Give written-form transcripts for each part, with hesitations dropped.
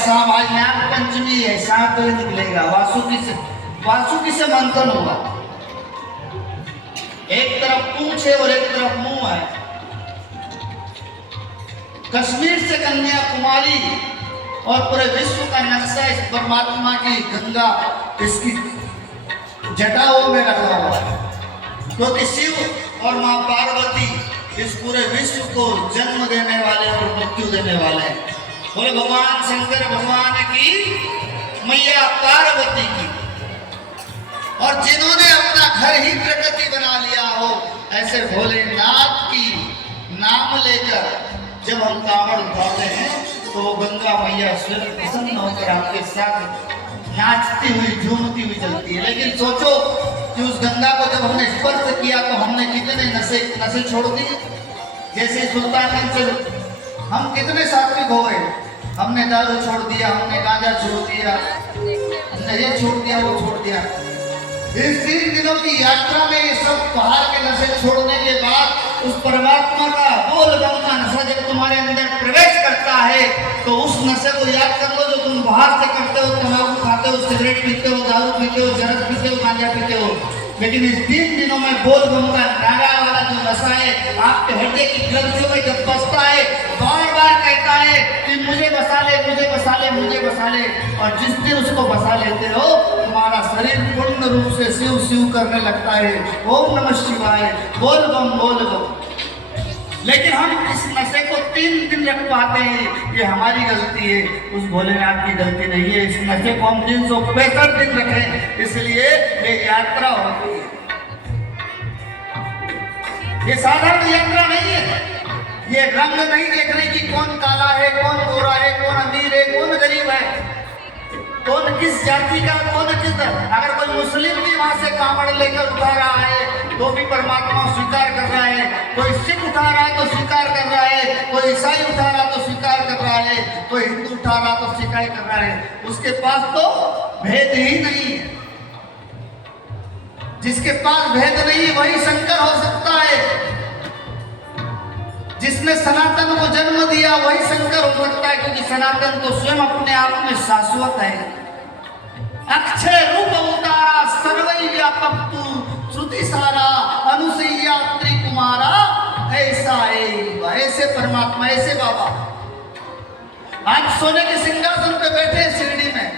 सांप, आज नाग पंचमी है, सांप तो निकलेगा। वासुकी से मंथन होगा। एक तरफ पूंछ है और एक तरफ मुंह है। कश्मीर से कन्याकुमारी और पूरे विश्व का नक्शा इस परमात्मा की गंगा इसकी जटाओं में रखा हुआ है, क्योंकि शिव और मां पार्वती इस पूरे विश्व को जन्म देने वाले और मृत्यु देने वाले हैं। बोले भगवान शंकर भगवान की, मैया पार्वती की। और जिन्होंने अपना घर ही प्रकृति बना लिया हो, ऐसे भोलेनाथ की नाम लेकर जब हम कांवड़ उठाते हैं तो वो गंगा मैया स्वयं प्रसन्न होकर आपके साथ नाचती हुई झूमती हुई चलती है। लेकिन सोचो कि उस गंगा को जब हमने स्पर्श किया तो हमने कितने नशे छोड़ दिए। जैसे सुल्तानगंज से हम कितने सात्विक हो गए, हमने दारू छोड़ दिया, हमने गांजा छोड़ दिया, हमने ये छोड़ दिया, वो छोड़ दिया। इस 3 दिनों की यात्रा में ये सब पहाड़ के नशे छोड़ने के बाद उस परमात्मा का बोल बम का नशा जब तुम्हारे अंदर प्रवेश करता है तो उस नशे को याद कर लो जो तुम बाहर से करते हो, तंबाकू खाते हो, सिगरेट पीते हो, दारू पीते हो, जरद पीते हो, गांजा पीते हो। लेकिन इस 3 दिनों में बोल बम का नारा वाला जो नशा है आपके हृदय की ग्रंथियों में जब बसता है, बार बार कहता है कि मुझे बसा ले, मुझे बसा ले, मुझे बसा ले। और जिस दिन उसको बसा लेते हो तुम्हारा शरीर पूर्ण रूप से शिव शिव करने लगता है। ओम नमः शिवाय, बोल बम बोल बम। लेकिन हम इस नशे को 3 दिन रख पाते हैं, ये हमारी गलती है, उस भोलेनाथ की गलती नहीं है। इस नशे को हम 365 दिन रखें, इसलिए ये यात्रा होती है। ये साधारण यात्रा नहीं है। ये रंग नहीं देखने की कौन काला है, कौन गोरा है, कौन अमीर है, कौन गरीब है, कौन किस जाति का, कौन किस। अगर कोई मुस्लिम भी वहां से कांवड़ लेकर उठा रहा है तो भी परमात्मा स्वीकार कर रहा है। कोई सिख उठा रहा है तो स्वीकार कर रहा है, कोई ईसाई उठा रहा तो स्वीकार कर रहा है, कोई हिंदू उठा रहा तो स्वीकार कर रहा है। उसके पास तो भेद ही नहीं है। जिसके पास भेद नहीं है वही शंकर हो सकता है। जिसने सनातन को जन्म दिया वही शंकर हो सकता है, क्योंकि सनातन तो स्वयं अपने आप में शाश्वत है। अक्षय रूप अवतारा सर्वै व्यापक तू श्रुति सारा अनुसैया त्रिकुमारा, ऐसा ऐसे परमात्मा, ऐसे बाबा आज सोने के सिंहासन पे बैठे शिरडी में।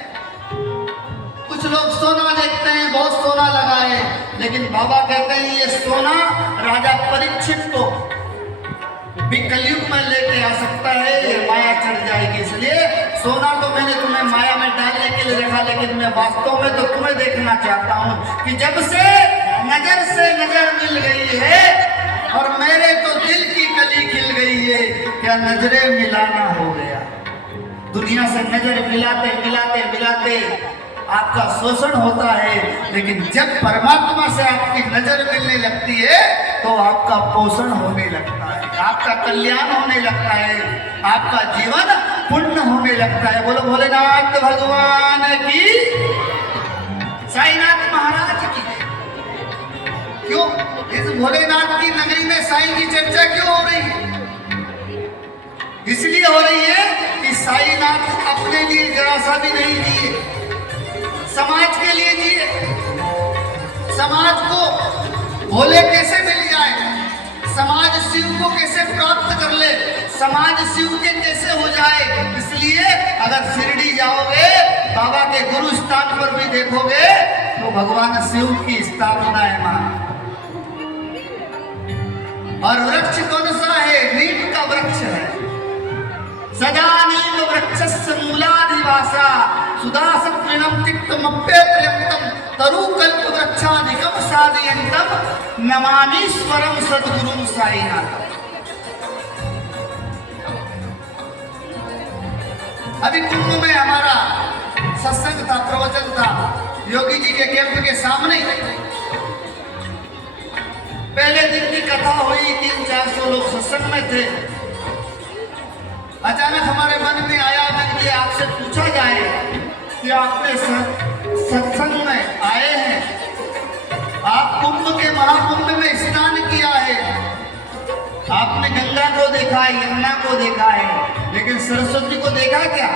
कुछ लोग सोना देखते हैं, बहुत सोना लगा है, लेकिन बाबा कहते हैं ये सोना राजा परीक्षित को भी कलयुग में लेके आ सकता है, ये माया चढ़ जाएगी। इसलिए सोना तो मैंने तुम्हें माया में डालने के लिए रखा, लेकिन मैं वास्तव में तो तुम्हें देखना चाहता हूँ कि जब से नजर मिल गई है और मेरे तो दिल की कली खिल गई है, क्या नजरें मिलाना हो गया। दुनिया से नजर मिलाते मिलाते मिलाते आपका शोषण होता है, लेकिन जब परमात्मा से आपकी नजर मिलने लगती है तो आपका पोषण होने लगता है, आपका कल्याण होने लगता है, आपका जीवन पुण्य होने लगता है। बोलो भोलेनाथ भगवान की, साईनाथ महाराज की। क्यों इस भोलेनाथ की नगरी में साईं की चर्चा क्यों हो रही है? इसलिए हो रही है कि साईनाथ अपने लिए जरा सा भी नहीं जिए, समाज के लिए जिए। समाज को भोले कैसे मिल जाए, समाज शिव को कैसे प्राप्त कर ले, समाज शिव के कैसे हो जाए। इसलिए अगर शिरडी जाओगे, बाबा के गुरु स्थान पर भी देखोगे तो भगवान शिव की स्थापना है वहां। और वृक्ष कौन सा है? नीम का वृक्ष है। सदा नीम वृक्षस्य मूलाधिवासा सुदासत्रिणं तिक्तमप्ये पर्यंतम तरुकल्प वृक्षाधिकम साधयन्तम नमामीश्वरम सद्गुरुं साईनाथ। अभी कुंभ में हमारा सत्संग था, प्रवचन था, योगी जी के कैंप के सामने। पहले दिन की कथा हुई, 300-400 लोग सत्संग में थे। अचानक हमारे मन में आया कि आपसे पूछा जाए कि आपने सत्संग में आए हैं, आप कुंभ के महाकुंभ में स्नान किया है, आपने गंगा को देखा है, यमुना को देखा है, लेकिन सरस्वती को देखा क्या?